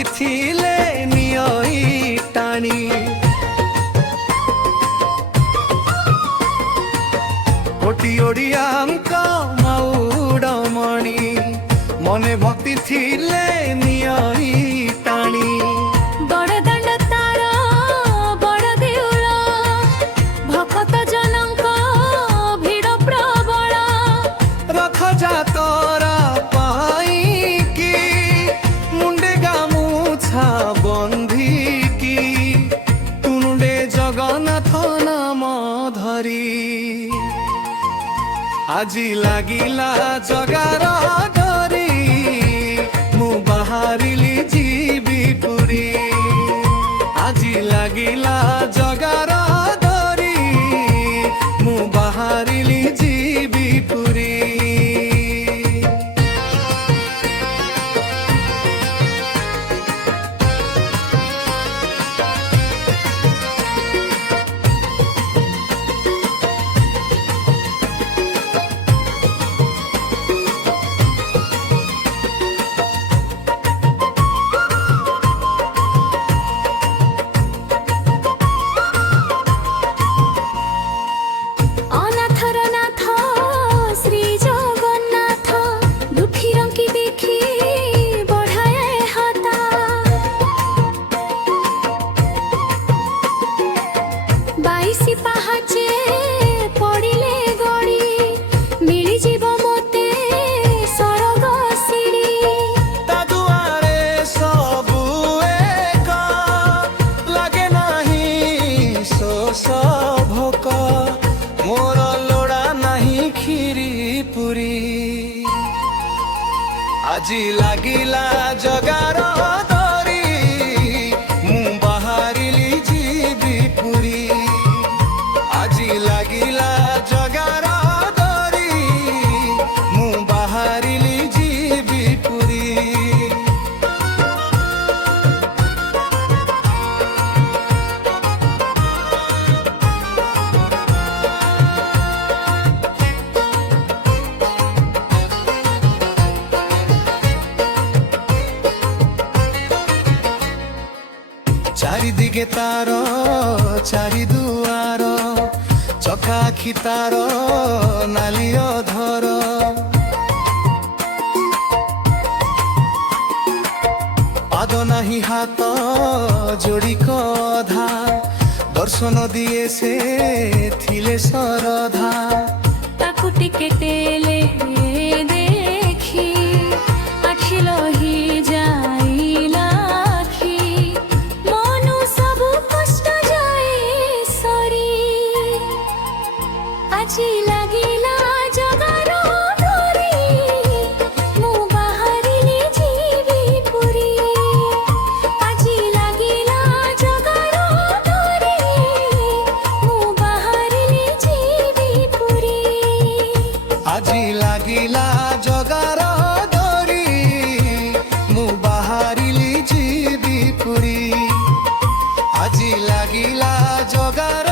ମତି ଥିଲେ ନିଅଇ ଟାଣି କୋଟି ଓଡ଼ିଆଙ୍କ ମାଉଡ଼ମଣି ମନେ ଭକ୍ତି ଥିଲେ ନିଅଇ ଟାଣି ବଡ଼ଦାଣ୍ଡ ତାର ବଡ଼ ଦେଉଳ ଭକତ ଜନଙ୍କ ଭିଡ଼ ପ୍ରବଳ ରଥଯାତ୍ରା ପାଇକି ମୁଣ୍ଡେ ଗାମୁଛା ବନ୍ଧିକି ତୁଣ୍ଡେ ଜଗନ୍ନାଥ ନାମ ଧରି আজি লাগিলা জগার ডরি মু বাহারিলি ଯିବି ପୁରୀ আজি লাগিলা জগার ডরি মু বাহারিলি ଯିବି পুରୀ আজি লাগিলা জগার ডরি মু বাহারিলি ଯିବି পুରୀ আজি লাগিলা জগার ডরি মু বাহারিলি ଯିବି পুରୀ চারিদিকে তার চারি দুয়ার চকা আখি তার নালিয় ধর পাদ নাহি হাত যোড়ি কধা দর্শন দিয়ে সে থিলে শরধা তাকু টিকে টেলে দেখি আখি লহি যাইলা আজি লাগিলা জগার ডরি মু বাহারিলি ଯିବି পুରୀ আজি লাগিলা জগার ডরি মু বাহারিলি ଯିବି পুରୀ আজি লাগিলা জগার ডরি মু বাহারিলি ଯିବି পুରୀ আজি লাগিলা জগার